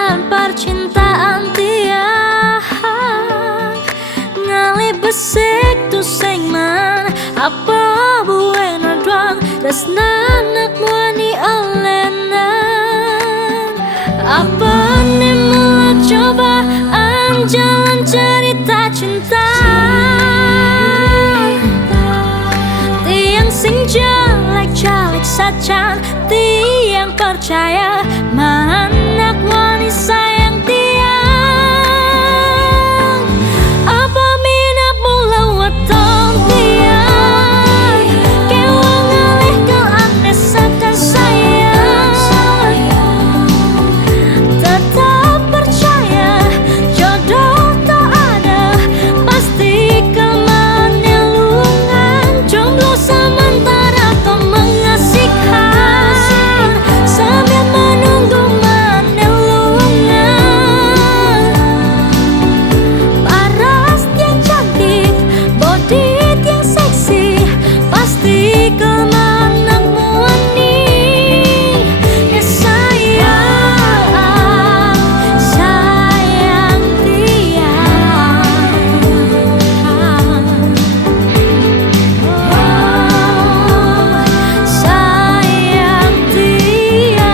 jalan percintaan tiang ngali besik tu sing man apa buena doang tresnanak muani olenan apa nih mulai cobaan jalan cerita cinta tiang sing jalek saja tiang percaya manak wani sayang tiang apa minat mula watong tiang kewang ngalih kau anesakan sayang tetap percaya jodoh tak ada pasti kemana lungan jomblo sementara kau mengasihkan sambil menunggu menelungan paras yang cantik body yang seksi pasti kemana muani ya sayang sayang tiang sayang tiang.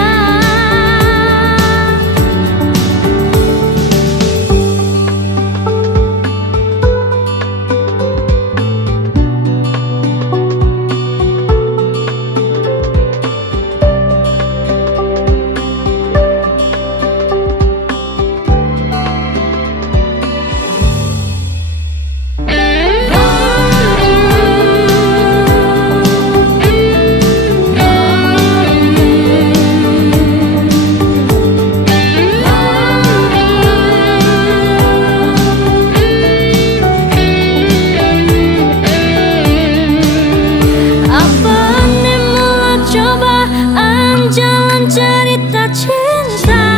Apa nih mulai cobaan jalan cerita cinta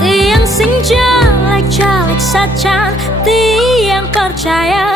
tiang sing jalek saja tiang percaya